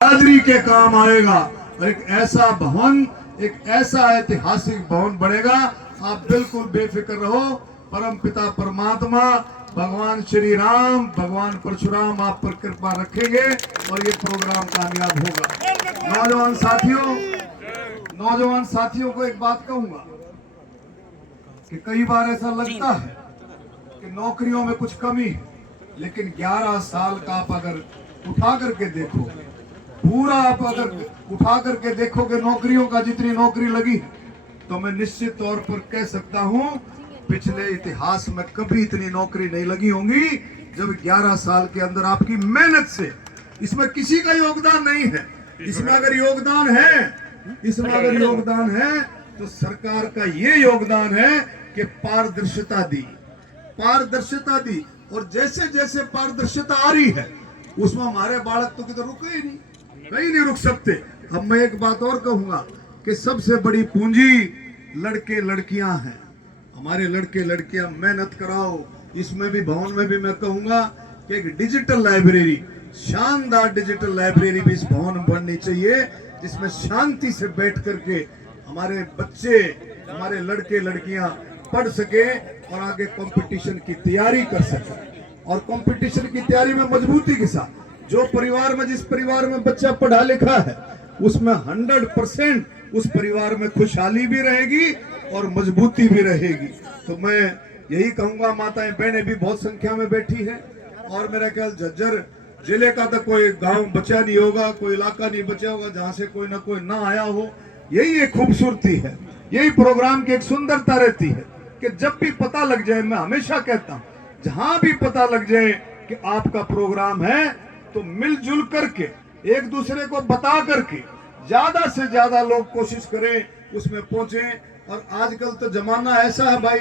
बहादुरी के काम आएगा और एक ऐसा भवन, एक ऐसा ऐतिहासिक भवन बनेगा। आप बिल्कुल बेफिक्र रहो। परम पिता परमात्मा भगवान श्री राम, भगवान परशुराम आप पर कृपा रखेंगे और ये प्रोग्राम कामयाब होगा। नौजवान साथियों को एक बात कहूंगा कि कई बार ऐसा लगता है कि नौकरियों में कुछ कमी है, लेकिन 11 साल का आप अगर उठा करके देखो, पूरा आप अगर उठा करके देखोगे नौकरियों का, जितनी नौकरी लगी, तो मैं निश्चित तौर पर कह सकता हूं पिछले इतिहास में कभी इतनी नौकरी नहीं लगी होंगी जब 11 साल के अंदर आपकी मेहनत से। इसमें किसी का योगदान नहीं है। इसमें अगर योगदान है तो सरकार का ये योगदान है कि पारदर्शिता दी। और जैसे जैसे पारदर्शिता आ रही है उसमें हमारे बालक तो किधर रुके ही नहीं, कहीं नहीं रुक सकते। अब मैं एक बात और कहूंगा कि सबसे बड़ी पूंजी लड़के लड़कियां हैं। हमारे लड़के लड़कियां मेहनत कराओ। इसमें भी, भवन में भी मैं कहूंगा कि एक डिजिटल लाइब्रेरी, शानदार डिजिटल लाइब्रेरी भी इस भवन में बननी चाहिए, जिसमें शांति से बैठ करके हमारे बच्चे, हमारे लड़के लड़कियां पढ़ सके और आगे कंपटीशन की तैयारी कर सके। और कंपटीशन की तैयारी में मजबूती के साथ, जो परिवार में, जिस परिवार में बच्चा पढ़ा लिखा है, उसमें 100% उस परिवार में खुशहाली भी रहेगी और मजबूती भी रहेगी। तो मैं यही कहूंगा, माताएं बहनें भी बहुत संख्या में बैठी है और मेरा ख्याल झज्जर जिले का तो कोई गांव बचा नहीं होगा, कोई इलाका नहीं बचा होगा जहां से कोई ना आया हो। यही एक खूबसूरती है, यही प्रोग्राम की एक सुंदरता रहती है कि जब भी पता लग जाए, मैं हमेशा कहता हूं, जहां भी पता लग जाए कि आपका प्रोग्राम है, तो मिलजुल करके, एक दूसरे को बता करके ज्यादा से ज्यादा लोग कोशिश करें उसमें पहुंचे। और आजकल तो जमाना ऐसा है भाई,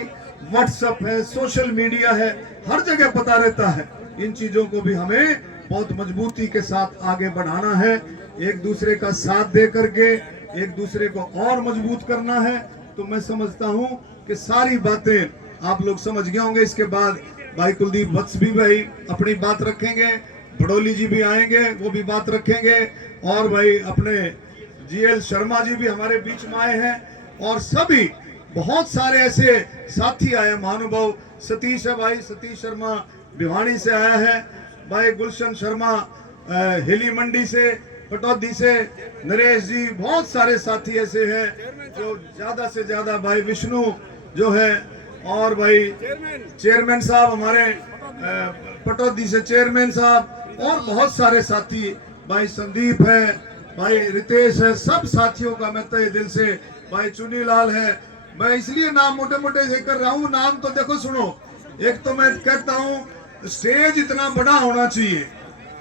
व्हाट्सएप है, सोशल मीडिया है, हर जगह पता रहता है। इन चीजों को भी हमें बहुत मजबूती के साथ आगे बढ़ाना है, एक दूसरे का साथ दे करके एक दूसरे को और मजबूत करना है। तो मैं समझता हूं कि सारी बातें आप लोग समझ गए होंगे। इसके बाद भाई कुलदीप वत्स भी भाई अपनी बात रखेंगे, भड़ोली जी भी आएंगे, वो भी बात रखेंगे, और भाई अपने जीएल शर्मा जी भी हमारे बीच में आए हैं, और सभी बहुत सारे ऐसे साथी आए, महानुभाव सतीश है भाई, सतीश शर्मा भिवानी से आया है, भाई गुलशन शर्मा हिली मंडी से, पटौदी से, नरेश जी, बहुत सारे साथी ऐसे हैं जो ज्यादा से ज्यादा, भाई विष्णु जो है, और भाई चेयरमैन साहब हमारे पटौदी से चेयरमैन साहब, और बहुत सारे साथी, भाई संदीप है, भाई रितेश है, सब साथियों का मैं तहे दिल से, भाई चुनीलाल है। मैं इसलिए नाम मोटे मोटे से कर रहा हूँ, नाम तो देखो सुनो। एक तो मैं कहता हूँ स्टेज इतना बड़ा होना चाहिए,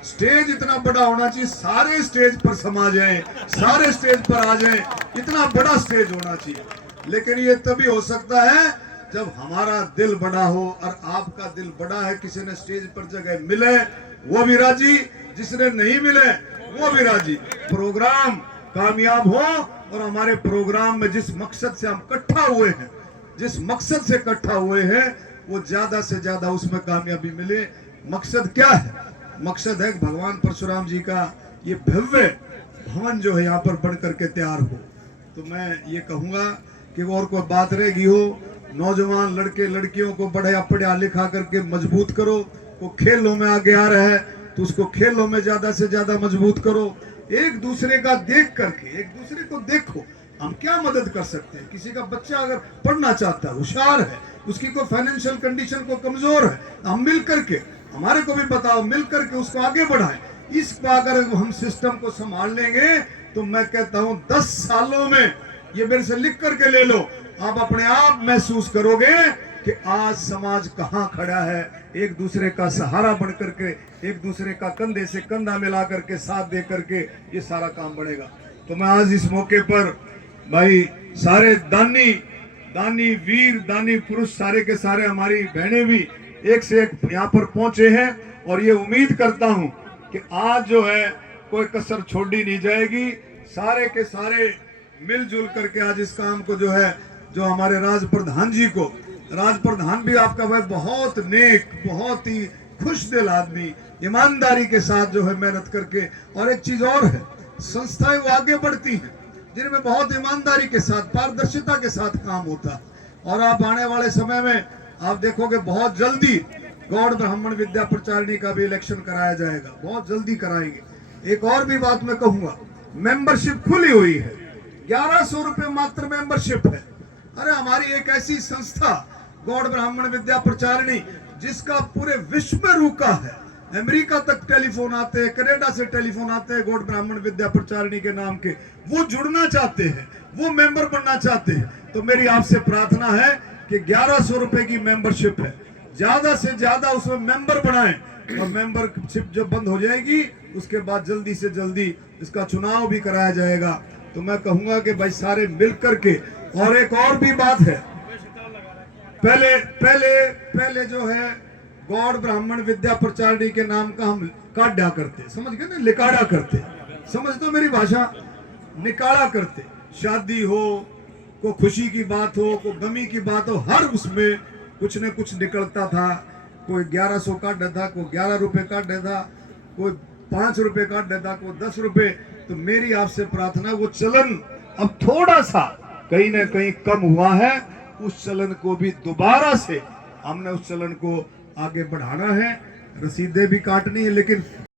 स्टेज इतना बड़ा होना चाहिए, सारे स्टेज पर समा जाएं, सारे स्टेज पर आ जाएं, इतना बड़ा स्टेज होना चाहिए। लेकिन ये तभी हो सकता है जब हमारा दिल बड़ा हो, और आपका दिल बड़ा है। किसी ने स्टेज पर जगह मिले वो भी राजी, जिसने नहीं मिले वो भी राजी। प्रोग्राम कामयाब हो, और हमारे प्रोग्राम में जिस मकसद से हम इकट्ठा हुए हैं, जिस मकसद से इकट्ठा हुए हैं, वो ज्यादा से ज्यादा उसमें कामयाबी मिले। मकसद क्या है? मकसद है भगवान परशुराम जी का ये भव्य भवन जो है यहाँ पर बन करके तैयार हो। तो मैं ये कहूंगा कि और कोई बात रहेगी हो, नौजवान लड़के लड़कियों को पढ़ा लिखा करके मजबूत करो। को खेलों में आगे आ रहा है तो उसको खेलों में ज्यादा से ज्यादा मजबूत करो। एक दूसरे का देख करके, एक दूसरे को देखो, हम क्या मदद कर सकते हैं। किसी का बच्चा अगर पढ़ना चाहता है, होशियार है, उसकी कोई फाइनेंशियल कंडीशन को कमजोर है, हम मिल करके, हमारे को भी बताओ, मिल करके उसको आगे बढ़ाएं। इसको अगर हम सिस्टम को संभाल लेंगे तो मैं कहता हूं 10 सालों में, ये मेरे से लिख करके ले लो, आप अपने आप महसूस करोगे कि आज समाज कहां खड़ा है। एक दूसरे का सहारा बन करके, एक दूसरे का कंधे से कंधा मिला करके, साथ दे करके ये सारा काम बढ़ेगा। तो मैं आज इस मौके पर भाई सारे दानी वीर, दानी पुरुष, सारे के सारे हमारी बहनें भी एक से एक यहाँ पर पहुंचे हैं, और ये उम्मीद करता हूं कि आज जो है कोई कसर छोड़ी नहीं जाएगी। सारे के सारे मिलजुल करके आज इस काम को जो है, जो हमारे राज प्रधान जी को, राज प्रधान भी आपका भाई बहुत नेक, बहुत ही खुश दिल आदमी ईमानदारी के साथ जो है मेहनत करके, और एक चीज और है, संस्थाएं वो आगे बढ़ती हैं जिनमें बहुत ईमानदारी के साथ, पारदर्शिता के साथ काम होता है। और आप आने वाले समय में आप देखोगे बहुत जल्दी गौड़ ब्राह्मण विद्या प्रचारिणी का भी इलेक्शन कराया जाएगा, बहुत जल्दी कराएंगे। एक और भी बात मैं कहूंगा, मेंबरशिप खुली हुई है, 1100 रुपये मात्र मेंबरशिप है। अरे हमारी एक ऐसी संस्था गौड़ ब्राह्मण विद्या प्रचारिणी जिसका पूरे विश्व में रुका है, अमेरिका तक टेलीफोन आते हैं, कनाडा से टेलीफोन आते हैं गौड़ ब्राह्मण विद्या प्रचारिणी के नाम के, वो जुड़ना चाहते हैं, वो मेंबर बनना चाहते हैं। तो मेरी आपसे प्रार्थना है कि 1100 रुपए की मेंबरशिप है, ज्यादा से ज्यादा उसमें मेंबर बनाएं, और मेंबरशिप जब बंद हो जाएगी उसके बाद जल्दी से जल्दी इसका चुनाव भी कराया जाएगा। तो मैं कहूंगा कि भाई सारे मिल करके, और एक और भी बात है, पहले जो है गौड़ ब्राह्मण विद्या प्रचारिणी के नाम का हम काढ़ा करते, समझ गए ना, लिकाड़ा करते, समझ दो मेरी भाषा, निकाड़ा करते। शादी हो, को खुशी की बात हो, को गमी की बात हो, हर उसमें कुछ न कुछ निकलता था। कोई 1100 काट था, कोई 11 रुपए काट था, कोई 5 रुपए काट था, कोई 10 रुपए। तो मेरी आपसे प्रार्थना, वो चलन अब थोड़ा सा कहीं ना कहीं कम हुआ है, उस चलन को भी दोबारा से हमने उस चलन को आगे बढ़ाना है। रसीदें भी काटनी है, लेकिन